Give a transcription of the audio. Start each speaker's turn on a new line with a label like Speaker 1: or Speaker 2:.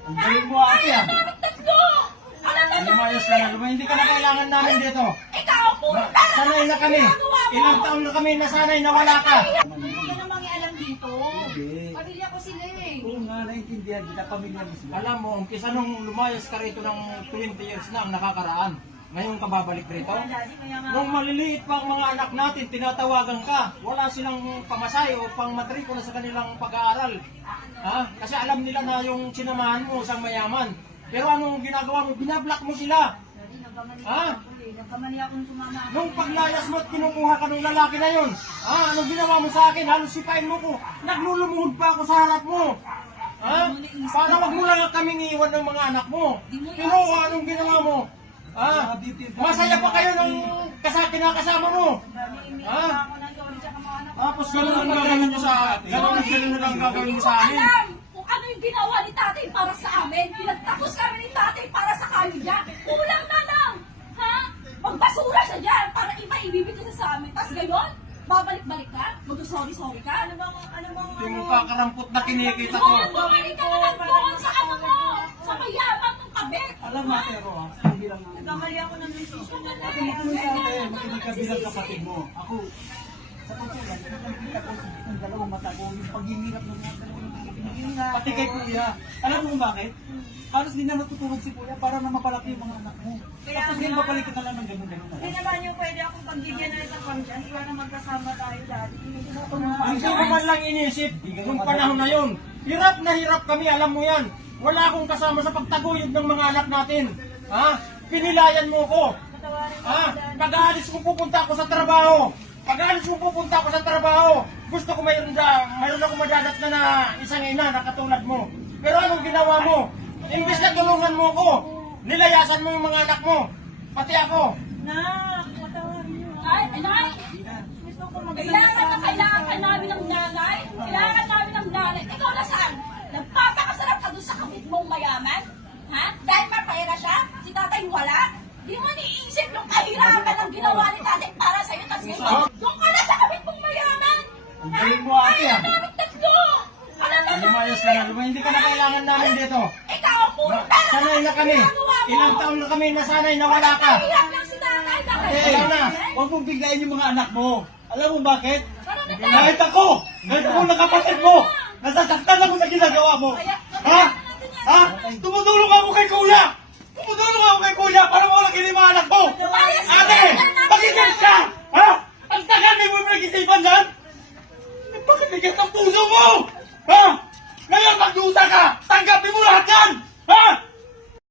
Speaker 1: Ang galing mo ate ah. Lumayas ka na, hindi ka na kailangan namin dito.
Speaker 2: Ikaw, pumunta!
Speaker 1: Sanay na kami. Ilang taon na kami nasanay na wala ka.
Speaker 2: Hindi ka namang ialam dito.
Speaker 1: Hindi.
Speaker 2: Pamilya ko sila eh.
Speaker 3: Oo nga, naiintindihan kita, pamilya mo sila.
Speaker 1: Alam mo, umpisa nung lumayas ka rito ng 20 years na ang nakakaraan. Ngayon ka babalik rito?
Speaker 2: Daddy, kaya nga.
Speaker 1: Nung maliliit pa ang mga anak natin, tinatawagan ka. Wala silang pamasahe o pang matrikula sa kanilang pag-aaral. Ha? Kasi alam nila na yung sinamahan mo sa mayaman. Pero anong ginagawa mo? Binablock mo sila.
Speaker 2: Daddy, nagkamali
Speaker 1: Ha?
Speaker 2: ako eh. Nagkamali akong sumama.
Speaker 1: Nung paglayas mo at kinukuha ka ng lalaki na yun, anong ginawa mo sa akin? Halos sipain mo ko. Naglulumuhod pa ako sa harap mo. Ha? Para wag mo lang kaming iwan ng mga anak mo. Pero anong ginawa mo? Ha? Masaya pa kayo ng kinakasama mo.
Speaker 2: Daddy,
Speaker 1: Ha?
Speaker 2: ako na sorry sa mga anak ko.
Speaker 1: Tapos ganun ang gagawin nyo sa akin. Ganun ang gagawin nyo sa amin.
Speaker 2: Alam kung ano yung ginawa ni tatay para sa amin. Pinagtapos kami ni tatay para sa kamilya. Kulang na lang. Ha? Magbasura siya dyan para iba ibibigay niya sa amin. Tapos gayon, babalik-balik ka? Mag-sorry-sorry ka? Ano bang
Speaker 1: Yung kakarampot na kinikita ko.
Speaker 2: Doon, bumalik ka na lang doon sa ano mo. Sa mayabang ng kabit.
Speaker 3: Alam mo, pero hindi lang namin.
Speaker 2: Nagkamali ako ng decision na
Speaker 3: Ako makinig sa atin, makinig ka bilang kapatid mo. Ako, sa pagsulat, nakikita ko ang dalawang mata ko, yung paghihirap ng mga dalawang paghihinga. Pati kay kuya. Alam mo kung bakit? Halos hindi na matutulog si kuya para na mapalaki yung mga anak mo. Tapos din babalikin na lang ng gano'n-gano'n.
Speaker 2: Hindi naman yung pwede akong pagbigyan na isang pamilya. Iwan na magkasama tayo dati.
Speaker 1: Hindi ko man lang inisip kung panahon na yun. Hirap na hirap kami, alam mo yan. Wala akong kasama sa pagtaguyod ng mga anak natin. Ha? Pinilayan mo ko. Ha? Pag-aalis kong pupunta ako sa trabaho. Pag-aalis kong pupunta ako sa trabaho. Gusto ko mayroon akong madadat na isang ina na katulad mo. Pero anong ginawa mo? Imbes na tulungan mo ko, nilayasan mo yung mga anak mo. Pati ako.
Speaker 2: Nak, patawarin niyo. Ay, nay! Gusto ko kailangan ka namin ng nanay. Kailangan namin ng nanay. Ikaw na saan? Nagpapakasarap ka doon sa kapit mong mayaman? Ha? Dahil mapayra siya? Si tatay wala? Di mo niisip yung kahirapan ng ginawa ni tatay para sa'yo. Tapos ngayon, doon ka na sa kapit mong mayaman.
Speaker 1: Ang galing mo ate
Speaker 2: Ay,
Speaker 1: ah.
Speaker 2: ang namin tatlo! Alam na
Speaker 1: Lumayas ka na, hindi ka na kailangan namin dito.
Speaker 2: Ikaw, pumunta na
Speaker 1: Sanay na kami. Ilang taon na kami nasanay na wala ka.
Speaker 2: Hirap lang si tatay.
Speaker 3: Hey,
Speaker 1: na.
Speaker 3: huwag mong biglayin yung mga anak mo. Alam mo bakit?
Speaker 2: Parang
Speaker 3: Kahit ako na kapatid mo, nasasaktan ako sa ginagawa mo. Ha? Ha? Tumutulong ako kay kuya! Tumutulong ako kay kuya para mawala kayo yung mga anak mo! Ate! Pakinggan ka! Ha? Ang tagal mo yung nag-isipan yan? Eh, bakit bigat ang puso mo? Ha? Ngayon magdusa ka! Tanggapin mo lahat yan!